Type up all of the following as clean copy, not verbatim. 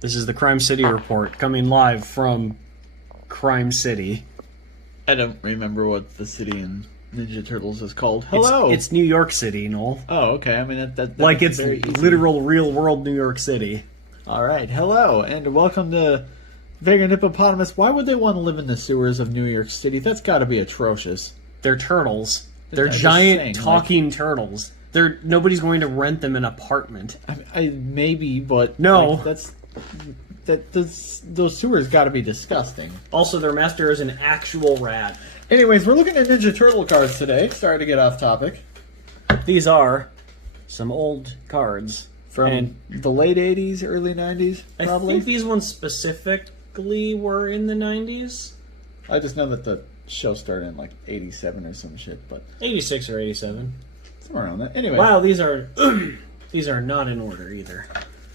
This is the Crime City Report, coming live from Crime City. I don't remember what the city in Ninja Turtles is called. Hello! It's New York City, Noel. Oh, okay. I mean, that Like makes it's it very easy. literal, real-world New York City. Alright, hello, and welcome to Vagrant Hippopotamus. Why would they want to live in the sewers of New York City? That's gotta be atrocious. They're turtles. They're I'm just giant saying, talking turtles. Nobody's going to rent them an apartment. I maybe, but... No. Like, those sewers gotta be disgusting. Also, their master is an actual rat. Anyways, we're looking at Ninja Turtle cards today. Sorry to get off topic. These are some old cards. From the late 80s, early 90s, probably? I think these ones specifically were in the 90s. I just know that the show started in like 87 or some shit, but... 86 or 87. Somewhere around that. Anyway. Wow, these are these are not in order either.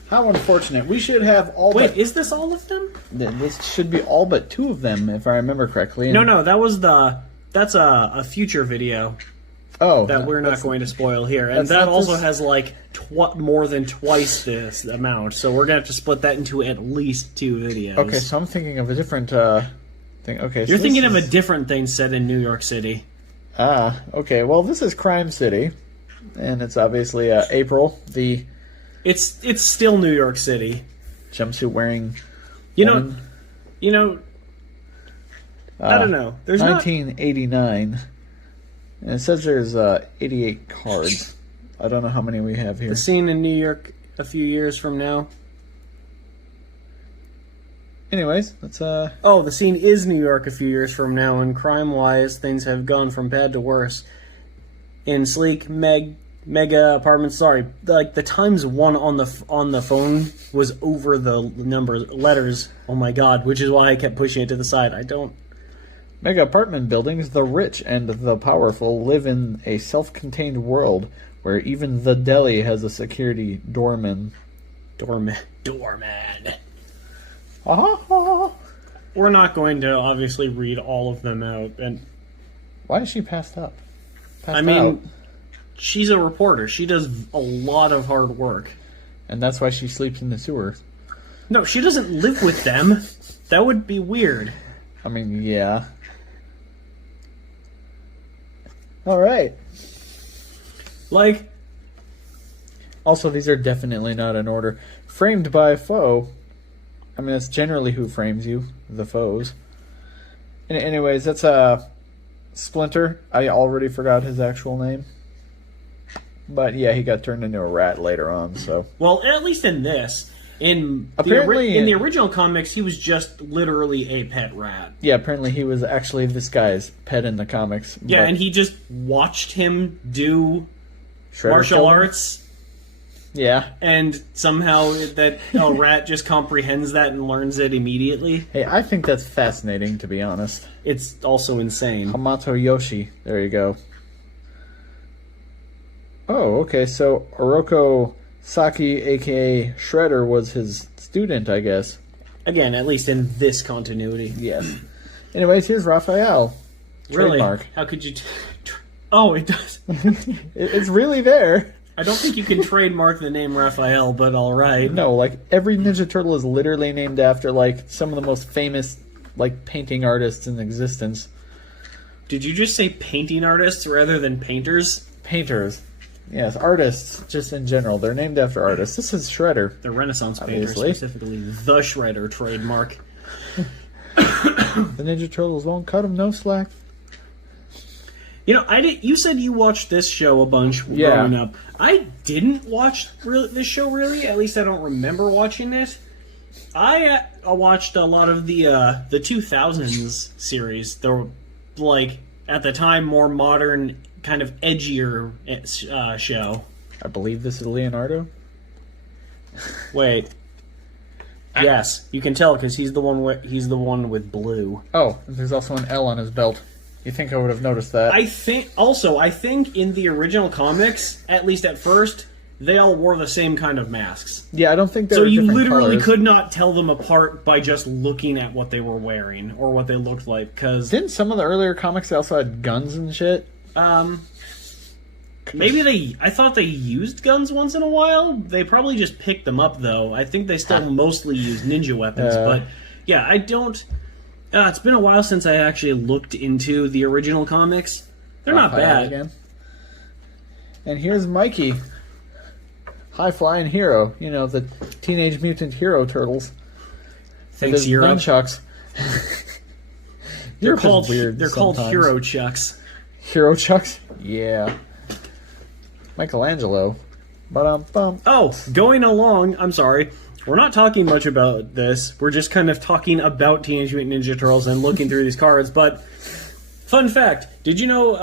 How unfortunate. We should have all Wait, is this all of them? This should be all but two of them, if I remember correctly. And... No, that's a future video. Oh, that we're not going to spoil here, and that also has like more than twice this amount. So we're gonna have to split that into at least 2 videos. Okay, so I'm thinking of a different thing. Okay, you're thinking of a different thing set in New York City. Ah, okay. Well, this is Crime City, and it's obviously April. It's still New York City. Jumpsuit wearing. You know. I don't know. There's 1989. And it says there's 88 cards. I don't know how many we have here. The scene in New York a few years from now. Anyways, let's Oh, the scene is New York a few years from now, and crime-wise, things have gone from bad to worse. In sleek, mega apartments. Sorry, like the times 1 on the phone was over the letters. Oh my god! Which is why I kept pushing it to the side. Mega apartment buildings, the rich and the powerful live in a self-contained world where even the deli has a security doorman. Doorman. Uh-huh. We're not going to obviously read all of them out. And why is she passed up? She's a reporter. She does a lot of hard work. And that's why she sleeps in the sewers. No, she doesn't live with them. That would be weird. I mean, yeah. Alright. Like... Also, these are definitely not in order. Framed by a foe. I mean, that's generally who frames you. The foes. Anyways, that's Splinter. I already forgot his actual name. But yeah, he got turned into a rat later on, so... Well, at least in this... In the original comics, he was just literally a pet rat. Yeah, apparently he was actually this guy's pet in the comics. Yeah, and he just watched him do martial arts. Yeah. And somehow a rat just comprehends that and learns it immediately. Hey, I think that's fascinating, to be honest. It's also insane. Hamato Yoshi. There you go. Oh, okay, so Oroko Saki, a.k.a. Shredder, was his student, I guess. Again, at least in this continuity. Yes. Anyways, here's Raphael. Really? Trademark. How could you... Oh, it does. It's really there. I don't think you can trademark the name Raphael, but alright. No, like, every Ninja Turtle is literally named after, like, some of the most famous, like, painting artists in existence. Did you just say painting artists rather than painters? Painters. Yes, artists, just in general. They're named after artists. This is Shredder. The Renaissance painter, specifically the Shredder trademark. The Ninja Turtles won't cut him no slack. You know, you said you watched this show a bunch growing up. I didn't watch this show, really. At least I don't remember watching it. I watched a lot of the 2000s series. They were, like, at the time, more modern, kind of edgier show. I believe this is Leonardo. Wait. Yes, you can tell because he's the one with blue. Oh, there's also an L on his belt. You think I would have noticed that? I think in the original comics, at least at first, they all wore the same kind of masks. Yeah, I don't think they were So you different literally colors. could not tell them apart by just looking at what they were wearing or what they looked like. Because didn't some of the earlier comics also had guns and shit? I thought they used guns once in a while. They probably just picked them up, though. I think they still mostly use ninja weapons. But, yeah, I don't... it's been a while since I actually looked into the original comics. They're not bad. Again. And here's Mikey. High-flying hero. You know, the Teenage Mutant Hero Turtles. Thanks, Hero. Nunchucks. They're called Hero Chucks. Hero Chucks? Yeah. Michelangelo. Oh, going along, I'm sorry. We're not talking much about this. We're just kind of talking about Teenage Mutant Ninja Turtles and looking through these cards. But, fun fact, did you know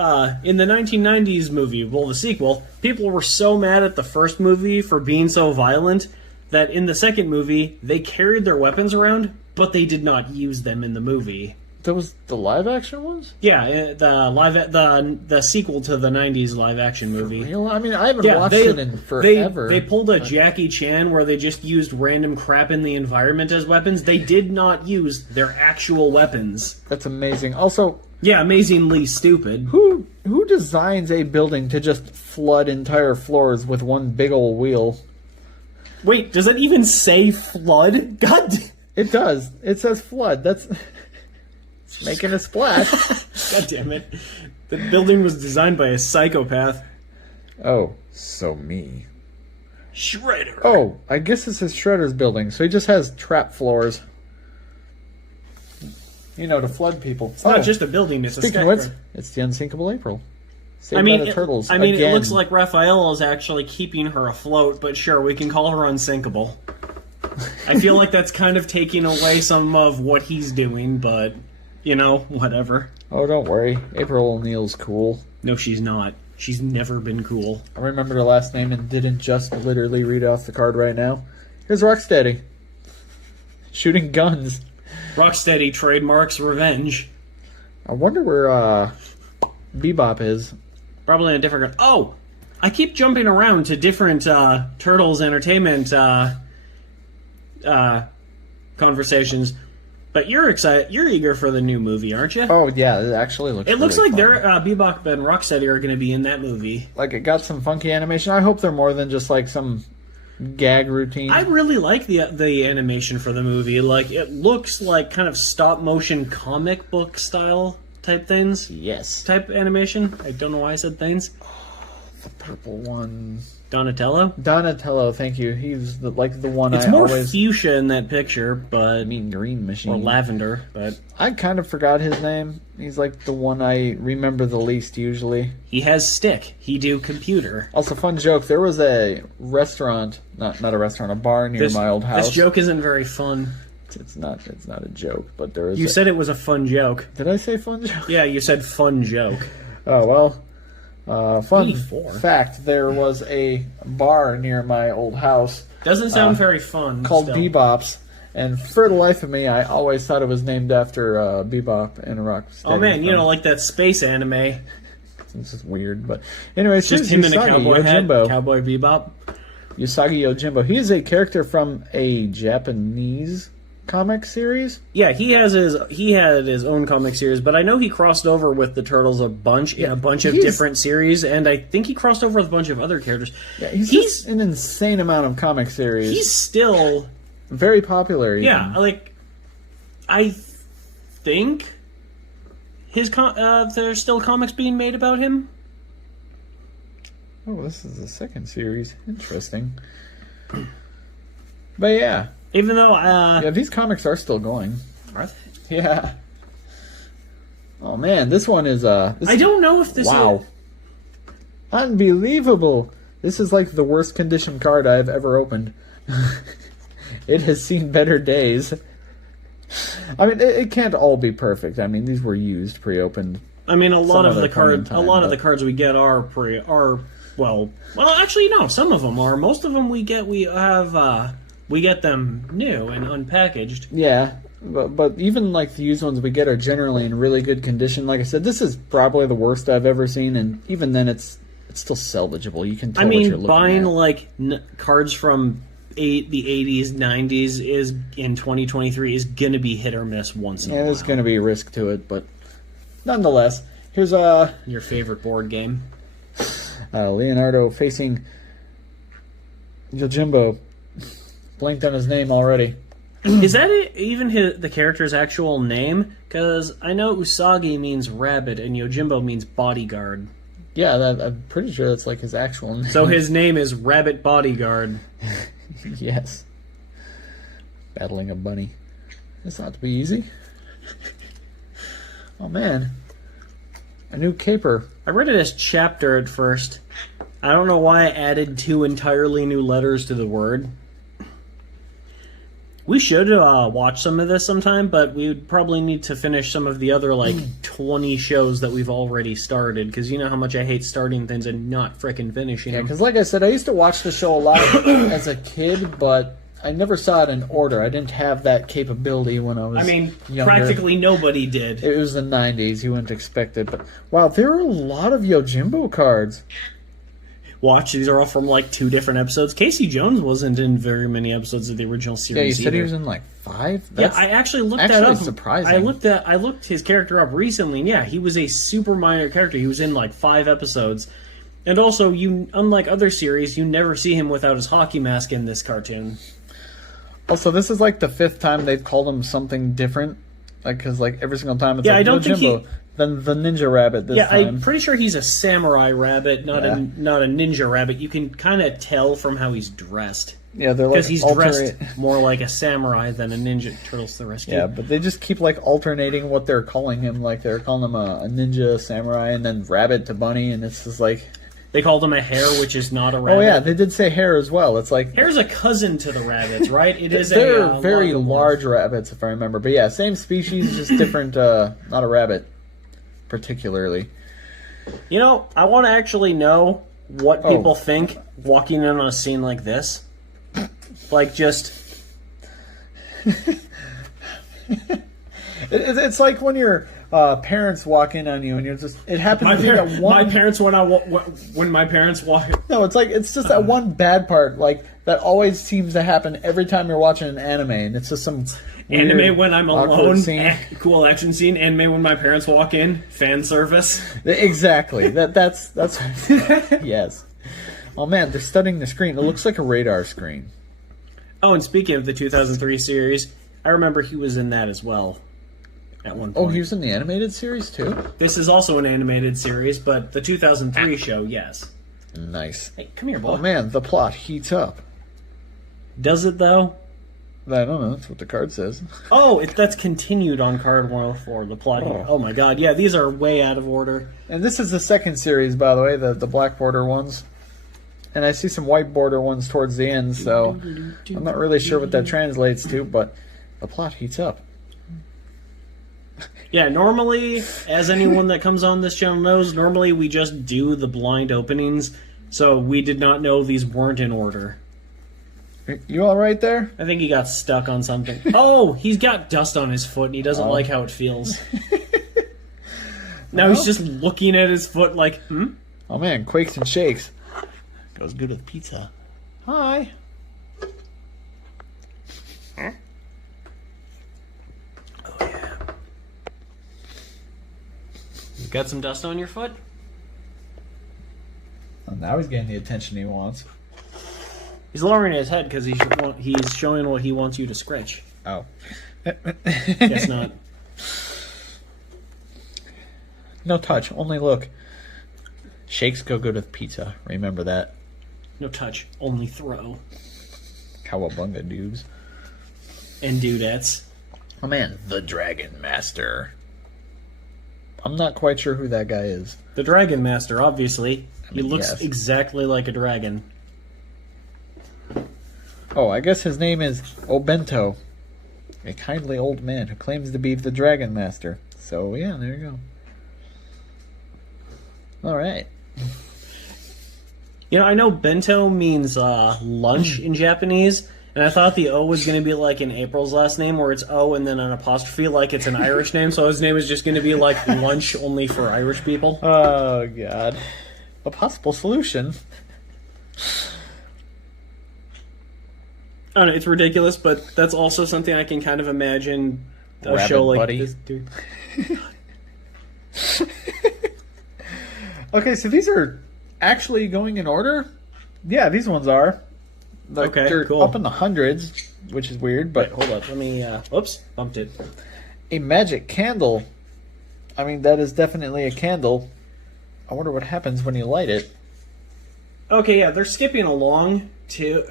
in the 1990s movie, well, the sequel, people were so mad at the first movie for being so violent that in the second movie, they carried their weapons around, but they did not use them in the movie. That was the live action ones? Yeah, the sequel to the 90s live action movie. For real? I mean, I haven't watched it in forever. They pulled a Jackie Chan where they just used random crap in the environment as weapons. They did not use their actual weapons. That's amazing. Also, yeah, amazingly stupid. Who designs a building to just flood entire floors with one big old wheel? Wait, does it even say flood? God, it does. It says flood. That's making a splash. God damn it. The building was designed by a psychopath. Oh, so me. Shredder. Oh, I guess this is Shredder's building, so he just has trap floors. You know, to flood people. It's not just a building, it's Speaking a of which, it's the Unsinkable April. Saved by the Turtles. It looks like Raphael is actually keeping her afloat, but sure, we can call her unsinkable. I feel like that's kind of taking away some of what he's doing, but... You know, whatever. Oh, don't worry. April O'Neil's cool. No, she's not. She's never been cool. I remembered her last name and didn't just literally read off the card right now. Here's Rocksteady. Shooting guns. Rocksteady trademarks revenge. I wonder where Bebop is. Probably in a different... Oh! I keep jumping around to different Turtles Entertainment conversations. But you're excited. You're eager for the new movie, aren't you? Oh yeah, it actually looks. It looks really like fun. Bebop and Rocksteady are going to be in that movie. Like it got some funky animation. I hope they're more than just like some gag routine. I really like the animation for the movie. Like it looks like kind of stop motion comic book style type things. Yes. Type animation. I don't know why I said things. The purple one. Donatello, thank you. He's the one it's I more always... fuchsia in that picture, but... I mean Green Machine. Or lavender, but... I kind of forgot his name. He's like the one I remember the least usually. He has stick. He do computer. Also, fun joke. There was a restaurant, not a restaurant, a bar near my old house. This joke isn't very fun. It's not a joke, but there is... You said it was a fun joke. Did I say fun joke? Yeah, you said fun joke. Oh, well... fun 84. fact, there was a bar near my old house. Doesn't sound very fun. Called still. Bebop's. And for the life of me, I always thought it was named after Bebop and Rocksteady. Oh man, you know, like that space anime. This is weird, but... Anyways, just him in a cowboy hat, Yojimbo. Cowboy Bebop. Usagi Yojimbo. He is a character from a Japanese comic series. Yeah, he had his own comic series, but I know he crossed over with the Turtles a bunch in a bunch of different series, and I think he crossed over with a bunch of other characters. Yeah, he's an insane amount of comic series. He's still very popular. Even. Yeah, like I think there's still comics being made about him. Oh, this is the second series. Interesting. But yeah. Even though... yeah, these comics are still going. Are they? Yeah. Oh, man, this one is... I don't know if this is... Wow. Unbelievable. This is like the worst condition card I've ever opened. It has seen better days. I mean, it can't all be perfect. I mean, these were used, pre-opened. I mean, a lot of the cards we get are well, actually, no, some of them are. Most of them we get them new and unpackaged. Yeah, but even like the used ones we get are generally in really good condition. Like I said, this is probably the worst I've ever seen, and even then, it's still salvageable. You can tell what you're looking buying at. like cards from the 80s, 90s is in 2023 is gonna be hit or miss once in a while. There's gonna be a risk to it, but nonetheless, here's your favorite board game. Leonardo facing Yojimbo. Blanked on his name already. Is that even the character's actual name? Because I know Usagi means rabbit and Yojimbo means bodyguard. Yeah, I'm pretty sure that's like his actual name. So his name is Rabbit Bodyguard. Yes. Battling a bunny. That's not to be easy. Oh man. A new caper. I read it as chapter at first. I don't know why I added 2 entirely new letters to the word. We should watch some of this sometime, but we would probably need to finish some of the other, 20 shows that we've already started, because you know how much I hate starting things and not frickin' finishing them. Because like I said, I used to watch the show a lot as a kid, but I never saw it in order. I didn't have that capability when I was younger. Practically nobody did. It was the 90s. You wouldn't expect it. But wow, there are a lot of Yojimbo cards. Watch, these are all from 2 different episodes. Casey Jones wasn't in very many episodes of the original series. Yeah, you said either. He was in 5? That's I actually looked that up. Surprising. I looked his character up recently, and yeah, he was a super minor character. He was in 5 episodes. And also, unlike other series, you never see him without his hockey mask in this cartoon. Also, this is the 5th time they've called him something different. Because every single time it's I don't Yojimbo. Then the ninja rabbit this time. I'm pretty sure he's a samurai rabbit, not a ninja rabbit. You can kind of tell from how he's dressed. Yeah, they're because he's dressed more like a samurai than a ninja. Turtles to the rescue. Yeah, but they just keep alternating what they're calling him. They're calling him a ninja samurai, and then rabbit to bunny, and it's just they called him a hare, which is not a rabbit. Oh yeah, they did say hare as well. It's hare's a cousin to the rabbits, right? It is. They're very large rabbits, if I remember. But yeah, same species, just different. Not a rabbit, particularly. I want to actually know what people think walking in on a scene like this. Just. It's like when your parents walk in on you and you're just. It happens to be that one. My parents when my parents walk. No, it's just that one bad part that always seems to happen every time you're watching an anime, and it's just some weird, anime when I'm alone. Scene. Cool action scene. Anime when my parents walk in. Fan service. Exactly. That's yes. Oh man, they're studying the screen. It looks like a radar screen. Oh, and speaking of the 2003 series, I remember he was in that as well. At one point. Oh, he was in the animated series too? This is also an animated series, but the 2003 show, yes. Nice. Hey, come here, boy. Oh man, the plot heats up. Does it, though? I don't know. That's what the card says. Oh, that's continued on card 104, the plot. Oh my god, yeah, these are way out of order. And this is the second series, by the way, the black border ones. And I see some white border ones towards the end, so I'm not really sure what that translates to, but the plot heats up. Yeah, normally, as anyone that comes on this channel knows, normally we just do the blind openings, so we did not know these weren't in order. You all right there? I think he got stuck on something. Oh, he's got dust on his foot, and he doesn't like how it feels. Now he's just looking at his foot like, Oh man, quakes and shakes. Goes good with pizza. Hi. Huh? Oh yeah. You got some dust on your foot? Well, now he's getting the attention he wants. He's lowering his head because he's showing what he wants you to scratch. Oh. Guess not. No touch, only look. Shakes go good with pizza. Remember that. No touch, only throw. Cowabunga dudes. And dudettes. Oh man, the Dragon Master. I'm not quite sure who that guy is. The Dragon Master, obviously. He looks exactly like a dragon. Oh, I guess his name is Obento. A kindly old man who claims to be the Dragon Master. So, yeah, there you go. Alright. I know bento means lunch in Japanese, and I thought the O was going to be like in April's last name, where it's O and then an apostrophe like it's an Irish name, so his name is just going to be like lunch only for Irish people. Oh, God. A possible solution. I don't know, it's ridiculous, but that's also something I can kind of imagine a Rabbit show like buddy. this. Dude. Okay, so these are actually going in order, yeah, these ones are. Like, okay, they're cool. up in the hundreds, which is weird, but... Wait, hold up. Let me... Oops, bumped it. A magic candle. I mean, that is definitely a candle. I wonder what happens when you light it. Okay, yeah, they're skipping along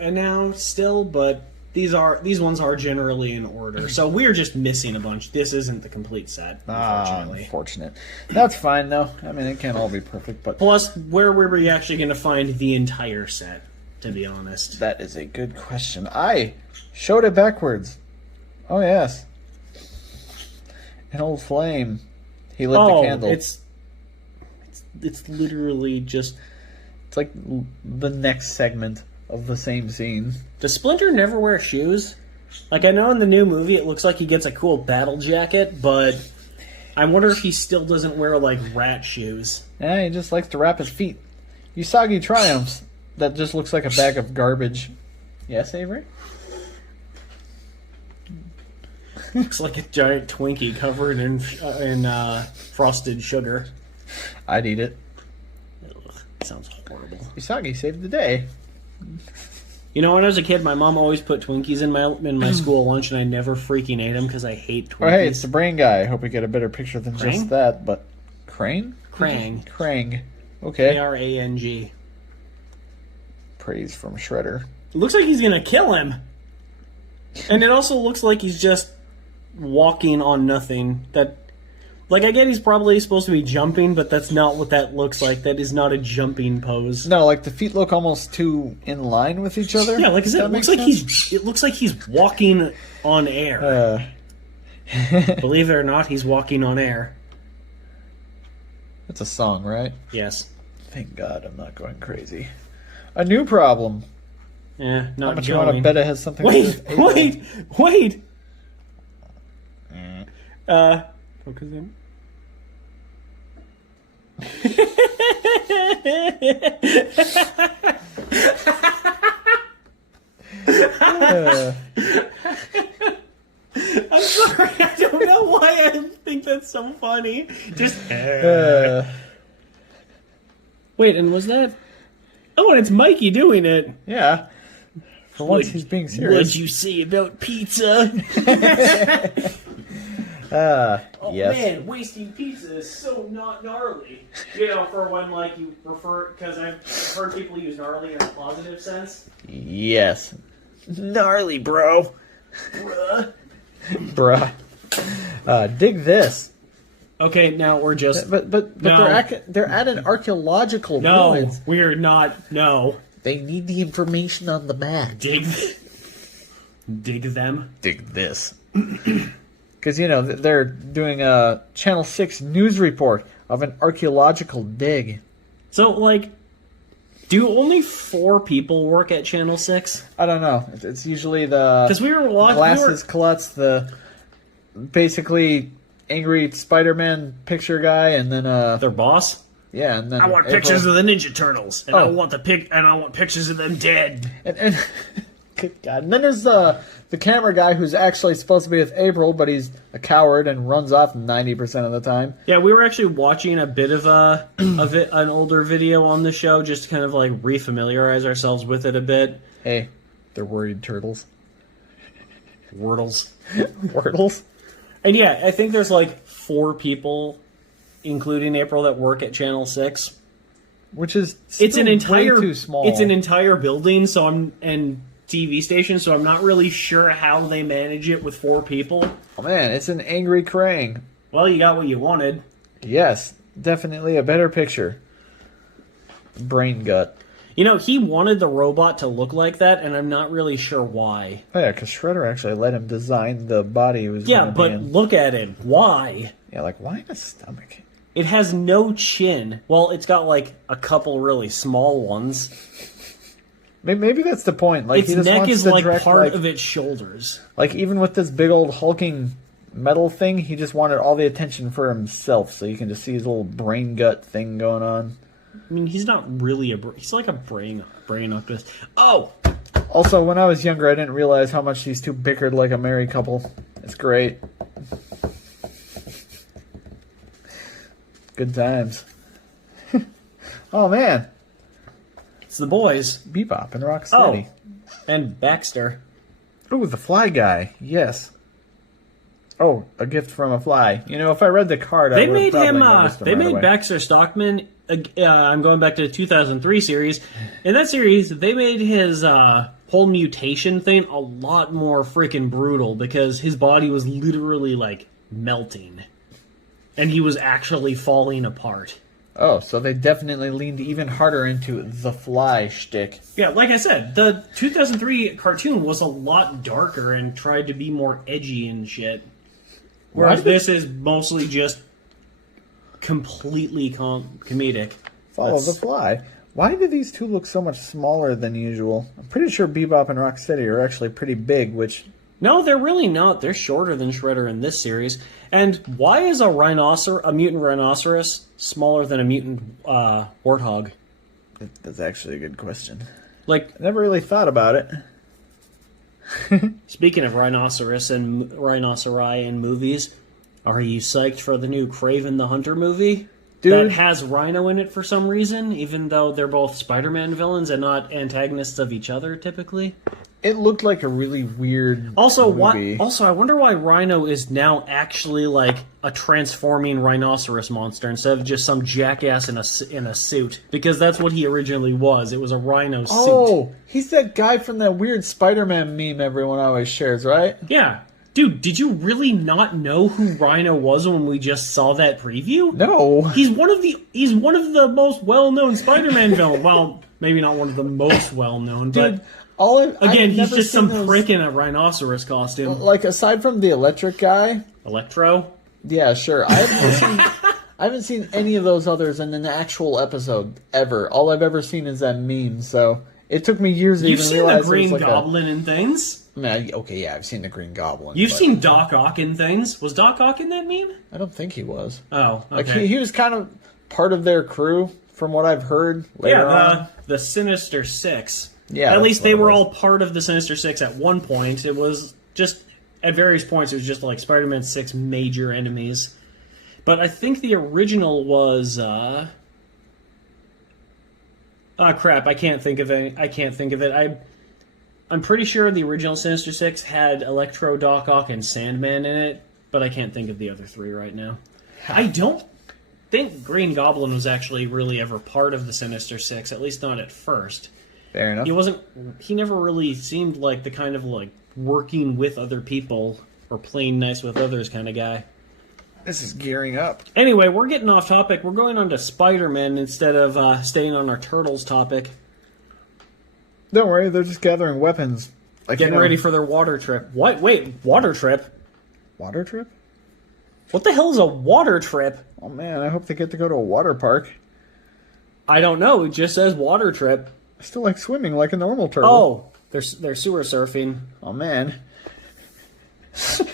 now still, but these ones are generally in order. So we're just missing a bunch. This isn't the complete set, unfortunately. Unfortunate. That's fine, though. I mean, it can't all be perfect, but... Plus, where were we actually going to find the entire set, to be honest? That is a good question. I showed it backwards. Oh, yes. An old flame. He lit the candle. It's literally just... It's like the next segment of the same scene. Does Splinter never wear shoes? Like, I know in the new movie it looks like he gets a cool battle jacket, but I wonder if he still doesn't wear, like, rat shoes. Yeah, he just likes to wrap his feet. Usagi triumphs. That just looks like a bag of garbage. Yes, Avery? Looks like a giant Twinkie covered in frosted sugar. I'd eat it. Ugh, sounds horrible. Usagi saved the day. You know, when I was a kid, my mom always put Twinkies in my school lunch, and I never freaking ate them because I hate Twinkies. Oh, hey, it's the brain guy. I hope we get a better picture than Krang? just that, but... Crane? Krang. Krang. Okay. Krang. Praise from Shredder. It looks like he's gonna kill him. And it also looks like he's just walking on nothing. Like, I get he's probably supposed to be jumping, but that's not what that looks like. That is not a jumping pose. No, like the feet look almost too in line with each other. Yeah, like I said, it looks like he's walking on air. Believe it or not, he's walking on air. It's a song, right? Yes. Thank God I'm not going crazy. A new problem. Yeah, not How much going. you want to bet it has something to do with April? Wait! Focus in. I'm sorry, I don't know why I think that's so funny. Just wait, and was that? Oh, and it's Mikey doing it. Yeah. For once, he's being serious. What'd you say about pizza? Oh yes. man, wasting pizza is so not gnarly. You know, for when like you refer, because I've heard people use gnarly in a positive sense. Yes. Gnarly, bro. Bruh. Bruh. Dig this. Okay, now we're just. But no. they're at an archaeological No, ruins. we're not. No. They need the information on the map. Dig them. Dig this. Because, you know, they're doing a Channel 6 news report of an archaeological dig. So, like, do only 4 people work at Channel 6? I don't know. It's usually the... Because we were watching... Glasses Klutz, the basically angry Spider-Man picture guy, and then... Their boss? Yeah, and then... I want pictures of the Ninja Turtles, and I want pictures of them dead. And good God. And then there's the camera guy who's actually supposed to be with April, but he's a coward and runs off 90% of the time. Yeah, we were actually watching a bit of an older video on the show, just to kind of like refamiliarize ourselves with it a bit. Hey, they're worried turtles. Wordles. Wordles? And yeah, I think there's like 4 people, including April, that work at Channel 6. Which is still way too small. It's an entire building, and TV station, so I'm not really sure how they manage it with 4 people. Oh man, it's an angry Krang. Well, you got what you wanted. Yes, definitely a better picture. Brain gut. You know, he wanted the robot to look like that, and I'm not really sure why. Oh yeah, because Shredder actually let him design the body he was Yeah, gonna but be in. look at it. Why? Yeah, like, why a stomach? It has no chin. Well, it's got, like, a couple really small ones. Maybe that's the point. Like, Its he just neck wants is, to like, direct, part of its shoulders. Like, even with this big old hulking metal thing, he just wanted all the attention for himself, so you can just see his little brain gut thing going on. I mean, he's not really he's like a brain octopus. Oh! Also, when I was younger, I didn't realize how much these two bickered like a married couple. It's great. Good times. Oh, man. It's the boys. Bebop and Rocksteady. Oh, and Baxter. Oh, the Fly guy. Yes. Oh, a gift from a fly. You know, if I read the card, I would have probably noticed him They right made away. Baxter Stockman. I'm going back to the 2003 series. In that series, they made his whole mutation thing a lot more freaking brutal because his body was literally like melting, and he was actually falling apart. Oh, so they definitely leaned even harder into the Fly shtick. Yeah, like I said, the 2003 cartoon was a lot darker and tried to be more edgy and shit. Whereas this is mostly just completely comedic. Follow the Fly. Why do these two look so much smaller than usual? I'm pretty sure Bebop and Rocksteady are actually pretty big, which... No, they're really not. They're shorter than Shredder in this series. And why is a mutant rhinoceros smaller than a mutant warthog? That's actually a good question. Like, I never really thought about it. Speaking of rhinoceros and rhinoceri in movies, are you psyched for the new Kraven the Hunter movie? Dude. That has Rhino in it for some reason, even though they're both Spider-Man villains and not antagonists of each other, typically. It looked like a really weird movie. Also, I wonder why Rhino is now actually like a transforming rhinoceros monster instead of just some jackass in a suit. Because that's what he originally was. It was a rhino suit. Oh, he's that guy from that weird Spider-Man meme everyone always shares, right? Yeah. Dude, did you really not know who Rhino was when we just saw that preview? No. He's one of the most well-known Spider-Man villains. Well, maybe not one of the most well-known, Dude, but again, he's just some prick in a rhinoceros costume. Like, aside from the electric guy... Electro? Yeah, sure. I haven't seen any of those others in an actual episode, ever. All I've ever seen is that meme, so... It took me years to You've even seen realize the Green it was like Goblin and things? Okay, yeah, I've seen the Green Goblin. You've seen Doc Ock in things? Was Doc Ock in that meme? I don't think he was. Oh, okay. Like, he was kind of part of their crew, from what I've heard later on. The Sinister Six. Yeah, at least they were all all part of the Sinister Six at one point. It was just, at various points, it was just like Spider-Man's 6 major enemies. But I think the original was, crap, I can't think of it. I'm pretty sure the original Sinister Six had Electro, Doc Ock, and Sandman in it, but I can't think of the other 3 right now. I don't think Green Goblin was actually really ever part of the Sinister Six, at least not at first. Fair enough. He never really seemed like the kind of like working with other people or playing nice with others kind of guy. This is gearing up. Anyway, we're getting off topic. We're going on to Spider-Man instead of staying on our Turtles topic. Don't worry, they're just gathering weapons. Like, Getting ready for their water trip. What? Wait, water trip? Water trip? What the hell is a water trip? Oh man, I hope they get to go to a water park. I don't know. It just says water trip. I still like swimming like a normal turtle. Oh, they're sewer surfing. Oh man.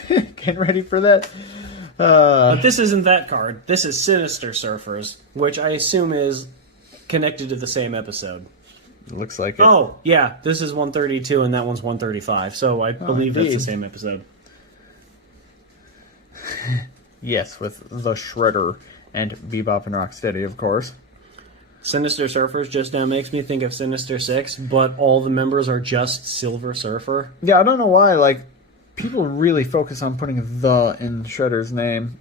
Getting ready for that. But this isn't that card. This is Sinister Surfers, which I assume is connected to the same episode. It looks like it. Oh, yeah. This is 132 and that one's 135. So I believe that's indeed. the same episode. Yes, with the Shredder and Bebop and Rocksteady, of course. Sinister Surfers just now makes me think of Sinister Six, but all the members are just Silver Surfer. Yeah, I don't know why. Like, people really focus on putting the in Shredder's name.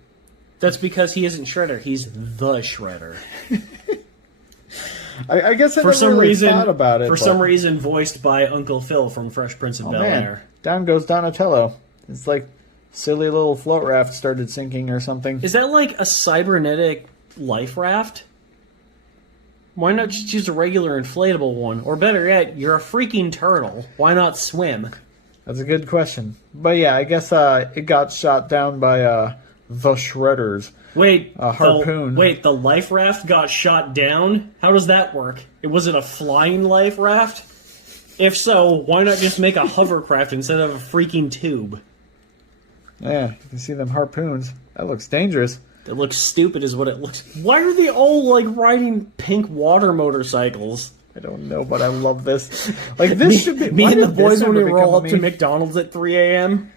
That's because he isn't Shredder. He's the Shredder. I guess I For never some really reason, thought about it. some reason, voiced by Uncle Phil from Fresh Prince of Bel-Air. Down goes Donatello. It's like silly little float raft started sinking or something. Is that like a cybernetic life raft? Why not just use a regular inflatable one? Or better yet, you're a freaking turtle. Why not swim? That's a good question. But yeah, I guess it got shot down by the Shredders. Wait, harpoon. The life raft got shot down? How does that work? Was it a flying life raft? If so, why not just make a hovercraft instead of a freaking tube? Yeah, you can see them harpoons. That looks dangerous. It looks stupid is what it looks. Why are they all like riding pink water motorcycles? I don't know, but I love this. Like, this should be... Me why and the did boys this when we ever roll up become to McDonald's at 3 a.m.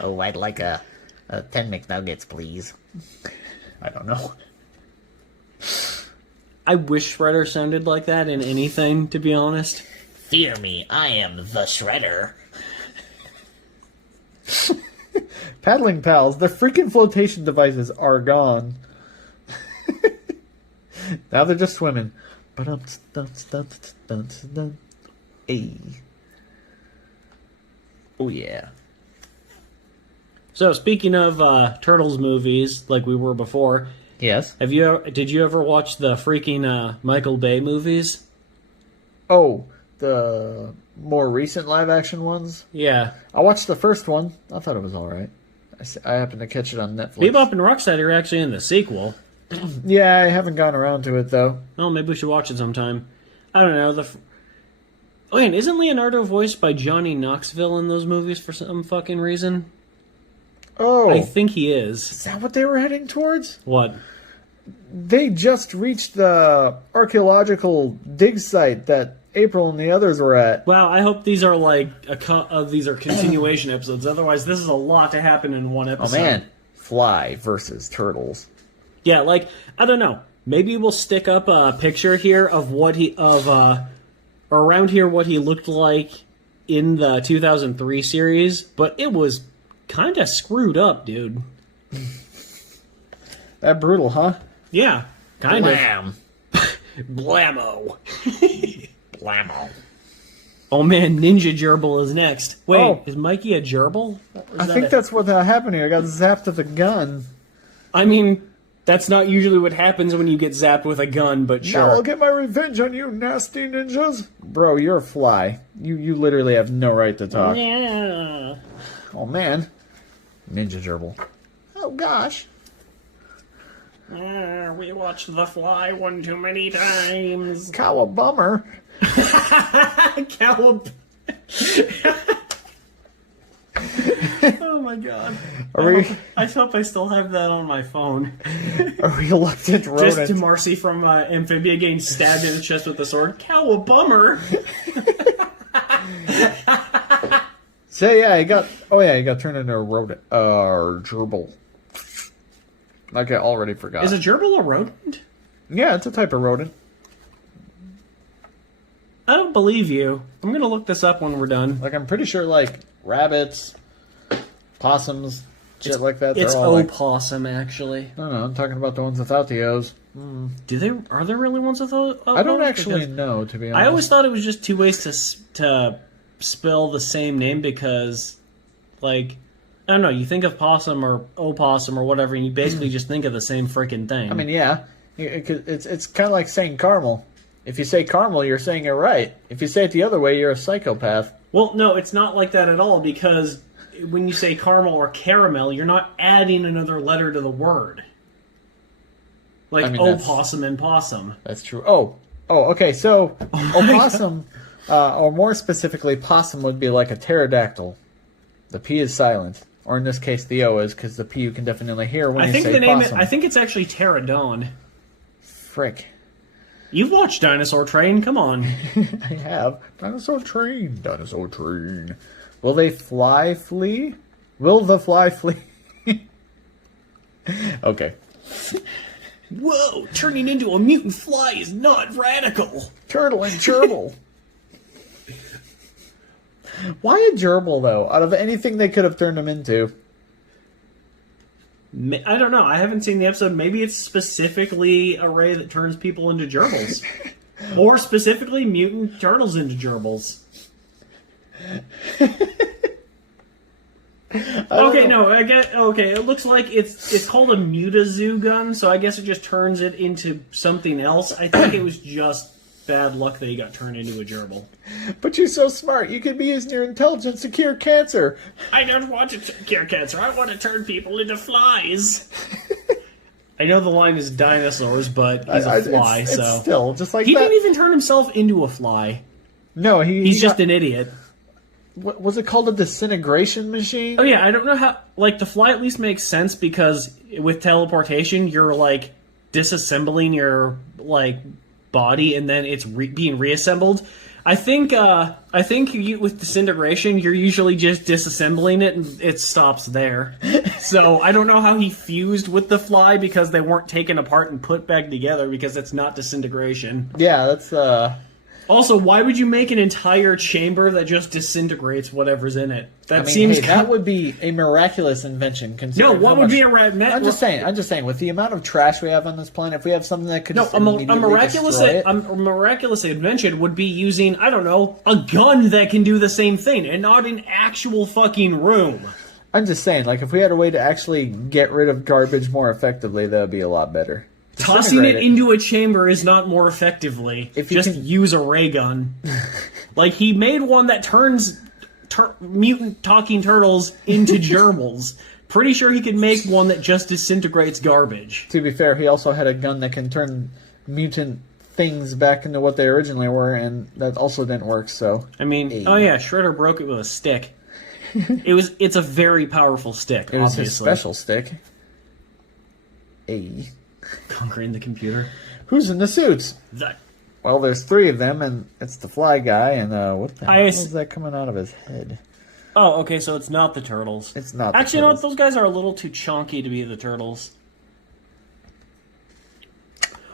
Oh, I'd like a 10 McNuggets, please. I don't know. I wish Shredder sounded like that in anything, to be honest. Fear me, I am the Shredder. Paddling pals, the freaking flotation devices are gone. Now they're just swimming. Hey. Oh yeah. So speaking of Turtles movies, like we were before, Yes. did you ever watch the freaking Michael Bay movies? Oh, the more recent live action ones? Yeah. I watched the first one. I thought it was alright. I happened to catch it on Netflix. Bebop and Rocksteady are actually in the sequel. Yeah, I haven't gone around to it, though. Oh, maybe we should watch it sometime. I don't know. Oh, and isn't Leonardo voiced by Johnny Knoxville in those movies for some fucking reason? Oh. I think he is. Is that what they were heading towards? What? They just reached the archaeological dig site that April and the others were at. Wow, I hope these are like these are continuation episodes. Otherwise, this is a lot to happen in one episode. Oh man, Fly versus Turtles. Yeah, like I don't know. Maybe we'll stick up a picture here of around here what he looked like in the 2003 series, but it was kind of screwed up, dude. That brutal, huh? Yeah, kind of. Blam. Blammo. Blammo. Oh man, Ninja Gerbil is next. Wait, Oh. is Mikey a gerbil? I think that's what happened here. I got zapped with a gun. I mean, that's not usually what happens when you get zapped with a gun, but sure. Now I'll get my revenge on you, nasty ninjas. Bro, you're a fly. You literally have no right to talk. Yeah. Oh man. Ninja Gerbil. Oh gosh. We watched The Fly one too many times. Cowabummer. Cowab. Oh my god. I hope I still have that on my phone. A reluctant rodent. Just Marcy from Amphibia getting stabbed in the chest with a sword. Cowabummer. So yeah, he got turned into a rodent. Gerbil. Like I already forgot. Is a gerbil a rodent? Yeah, it's a type of rodent. I don't believe you. I'm gonna look this up when we're done. Like I'm pretty sure like rabbits, possums, shit like that. It's they're all opossum, actually. No, I'm talking about the ones without the O's. Are there really ones with those? I don't actually know, to be honest. I always thought it was just two ways to spell the same name because, like, I don't know, you think of possum or opossum or whatever, and you basically just think of the same freaking thing. I mean, yeah. It's kind of like saying caramel. If you say caramel, you're saying it right. If you say it the other way, you're a psychopath. Well, no, it's not like that at all, because when you say caramel or caramel, you're not adding another letter to the word. Like opossum and possum. That's true. Oh, okay, so opossum, or more specifically, possum would be like a pterodactyl. The P is silent. Or in this case, the O is, because the P you can definitely hear when you say possum. I think it's actually pterodon. Frick. You've watched Dinosaur Train, come on. I have. Dinosaur train. Dinosaur train. Will they flee? Will the fly flee? Okay. Whoa, turning into a mutant fly is not radical. Turtle and gerbil. Why a gerbil, though? Out of anything they could have turned him into. I don't know. I haven't seen the episode. Maybe it's specifically a ray that turns people into gerbils. Or specifically mutant turtles into gerbils. Okay, it looks like it's called a mutazoo gun, so I guess it just turns it into something else. I think it was just bad luck that he got turned into a gerbil. But you're so smart. You could be using your intelligence to cure cancer. I don't want to cure cancer. I want to turn people into flies. I know the line is dinosaurs, but he's a fly, it's so... still, just like he that. didn't even turn himself into a fly. No, he's just an idiot. What was it called? A disintegration machine? Oh yeah, I don't know how... Like, the fly at least makes sense because with teleportation, you're, like, disassembling your, like, body and then it's being reassembled. I think with disintegration, you're usually just disassembling it and it stops there. So I don't know how he fused with the fly because they weren't taken apart and put back together because it's not disintegration. Yeah, that's Also, why would you make an entire chamber that just disintegrates whatever's in it? That that would be a miraculous invention. No, what would be a I'm just saying, with the amount of trash we have on this planet, if we have something that could just a miraculous invention would be using, I don't know, a gun that can do the same thing and not an actual fucking room. I'm just saying, like, if we had a way to actually get rid of garbage more effectively, that would be a lot better. Tossing it into a chamber is not more effectively. If you just use a ray gun. Like, he made one that turns mutant talking turtles into gerbils. Pretty sure he could make one that just disintegrates garbage. To be fair, he also had a gun that can turn mutant things back into what they originally were, and that also didn't work, so... I mean, oh yeah, Shredder broke it with a stick. It's a very powerful stick, It was his special stick. Conquering the computer. Who's in the suits? Well, there's 3 of them, and it's the fly guy, and what the hell is that coming out of his head? Oh, okay, so it's not the turtles. It's not Actually, you know what? Those guys are a little too chunky to be the turtles.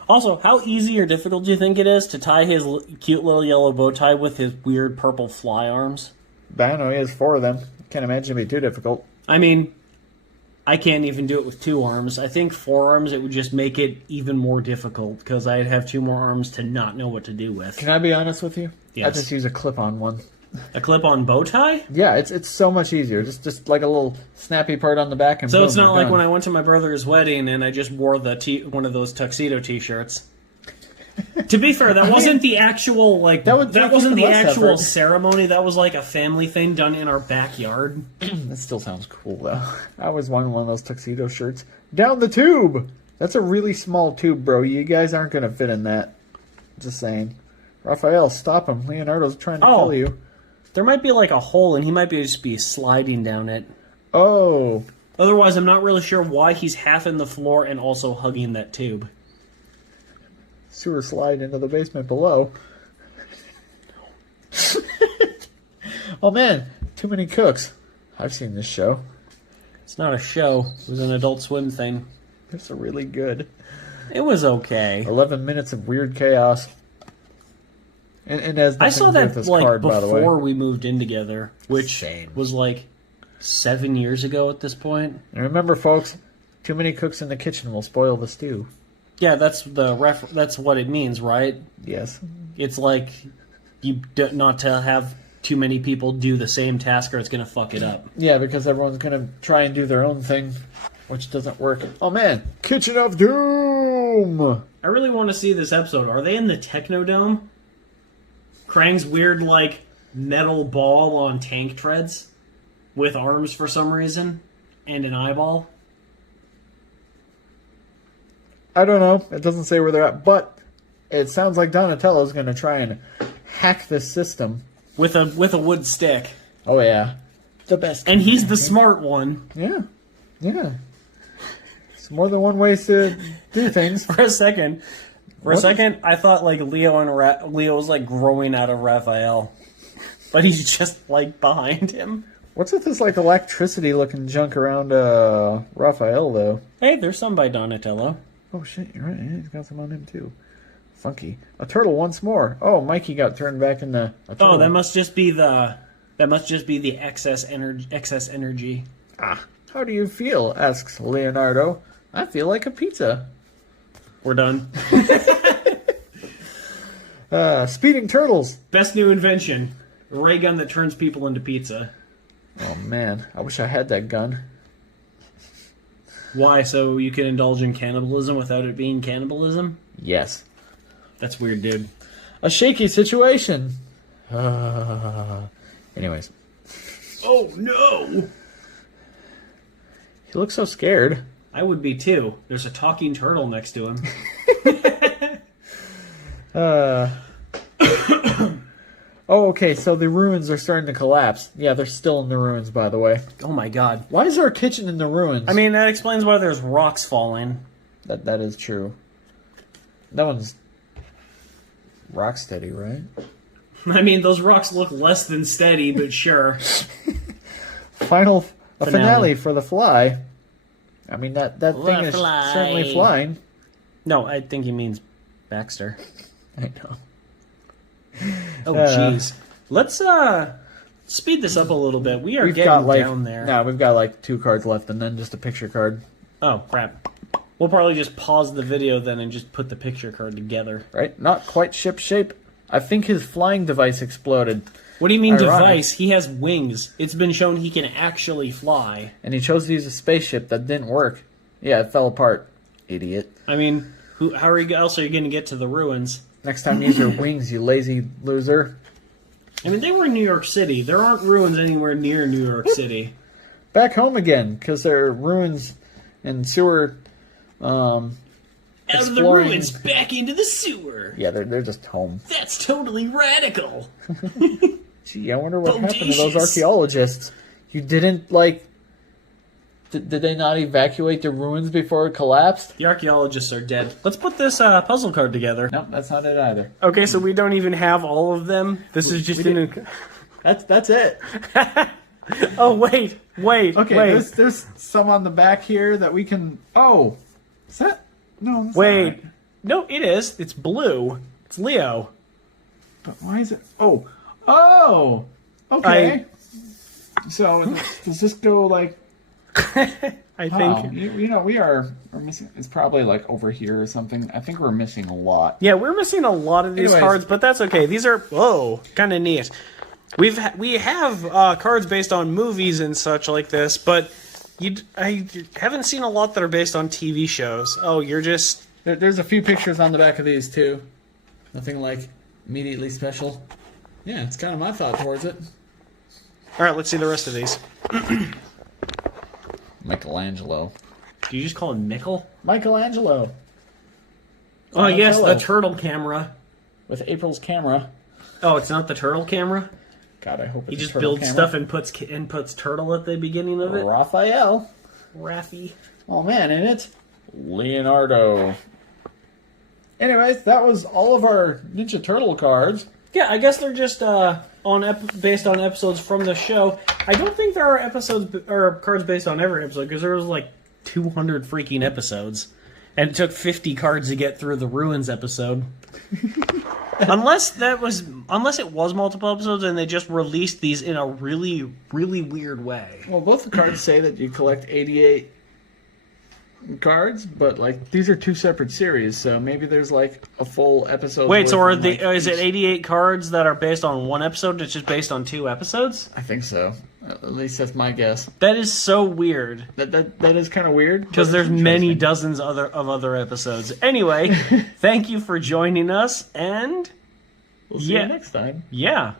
Also, how easy or difficult do you think it is to tie his cute little yellow bow tie with his weird purple fly arms? I don't know, he has 4 of them. Can't imagine it'd be too difficult. I mean... I can't even do it with 2 arms. I think 4 arms, it would just make it even more difficult, because I'd have 2 more arms to not know what to do with. Can I be honest with you? Yes. I just use a clip-on one. A clip-on bow tie? Yeah, it's so much easier. Just like a little snappy part on the back and so boom, it's not like done. when I went to my brother's wedding and I just wore one of those tuxedo t-shirts. To be fair, that wasn't the actual that wasn't the actual effort. Ceremony. That was like a family thing done in our backyard. That still sounds cool though. I always wanted one of those tuxedo shirts. Down the tube. That's a really small tube, bro. You guys aren't gonna fit in that. Just saying. Raphael, stop him. Leonardo's trying to kill you. There might be like a hole, and he might just be sliding down it. Oh. Otherwise, I'm not really sure why he's half in the floor and also hugging that tube. Sewer slide into the basement below. Oh man, Too Many Cooks. I've seen this show. It's not a show. It was an Adult Swim thing. It's really good. It was okay. 11 minutes of weird chaos. And as I saw that this like card, before we moved in together, which was like 7 years ago at this point. And remember, folks, too many cooks in the kitchen will spoil the stew. Yeah, that's that's what it means, right? Yes. It's like not to have too many people do the same task or it's going to fuck it up. Yeah, because everyone's going to try and do their own thing, which doesn't work. Oh man, Kitchen of Doom! I really want to see this episode. Are they in the Technodome? Krang's weird, like, metal ball on tank treads with arms for some reason and an eyeball. I don't know. It doesn't say where they're at, but it sounds like Donatello's going to try and hack this system with a wood stick. Oh yeah, the best. And he's the smart one. Yeah, yeah. It's more than one way to do things. For a second, I thought like Leo was like growing out of Raphael, but he's just like behind him. What's with this like electricity looking junk around Raphael though? Hey, there's some by Donatello. Oh shit, you're right. Yeah, he's got some on him too. Funky. A turtle once more. Oh, Mikey got turned back into a turtle. Oh, that must just be the excess energy. Ah, how do you feel? Asks Leonardo. I feel like a pizza. We're done. Speeding turtles. Best new invention. A ray gun that turns people into pizza. Oh man, I wish I had that gun. Why? So you can indulge in cannibalism without it being cannibalism? Yes. That's weird, dude. A shaky situation. Anyways. Oh, no! He looks so scared. I would be, too. There's a talking turtle next to him. Oh, okay, so the ruins are starting to collapse. Yeah, they're still in the ruins, by the way. Oh my god. Why is our kitchen in the ruins? I mean, that explains why there's rocks falling. That is true. That one's rock steady, right? I mean, those rocks look less than steady, but sure. Finale for the fly. I mean, that thing is certainly flying. No, I think he means Baxter. I know. Oh, jeez. Let's speed this up a little bit. We are getting down there. No, we've got like 2 cards left, and then just a picture card. Oh, crap. We'll probably just pause the video then and just put the picture card together. Right? Not quite ship shape. I think his flying device exploded. What do you mean device? He has wings. It's been shown he can actually fly. And he chose to use a spaceship that didn't work. Yeah, it fell apart. Idiot. I mean, how else are you going to get to the ruins? Next time use your wings, you lazy loser. I mean, they were in New York City. There aren't ruins anywhere near New York City. Back home again, because there are ruins and sewer... Out of the ruins, back into the sewer. Yeah, they're just home. That's totally radical. Gee, I wonder what happened to those archaeologists. You didn't, like... Did they not evacuate the ruins before it collapsed? The archaeologists are dead. Let's put this puzzle card together. Nope, that's not it either. Okay, so we don't even have all of them? This is just That's it. Oh, wait. Okay, there's some on the back here that we can... Oh! Is that... No, that's Wait. not right. No, it is. It's blue. It's Leo. But why is it... Oh! Oh! Okay. So, does this go, like... I think... we are missing... It's probably, like, over here or something. I think we're missing a lot. Yeah, we're missing a lot of these cards, but that's okay. These are... Whoa, kind of neat. We have cards based on movies and such like this, but... I haven't seen a lot that are based on TV shows. Oh, you're just... There's a few pictures on the back of these, too. Nothing, like, immediately special. Yeah, it's kind of my thought towards it. Alright, let's see the rest of these. Michelangelo. Did you just call him Nickel? Michelangelo. Oh, yes, the turtle camera. With April's camera. Oh, it's not the turtle camera? God, I hope it's He just builds stuff and puts turtle at the beginning of it? Raphael. Raffy. Oh, man, and it's Leonardo. Anyways, that was all of our Ninja Turtle cards. Yeah, I guess they're just based on episodes from the show. I don't think there are episodes or cards based on every episode, because there was like 200 freaking episodes. And it took 50 cards to get through the Ruins episode. Unless it was multiple episodes and they just released these in a really, really weird way. Well, both the cards say that you collect 88 cards, but like these are 2 separate series, so maybe there's like a full episode. Wait, so is it 88 cards that are based on one episode that's just based on 2 episodes? I think so. At least that's my guess. That is so weird. That is kind of weird. Because there's many dozens of other episodes. Anyway, thank you for joining us, and we'll see you next time. Yeah.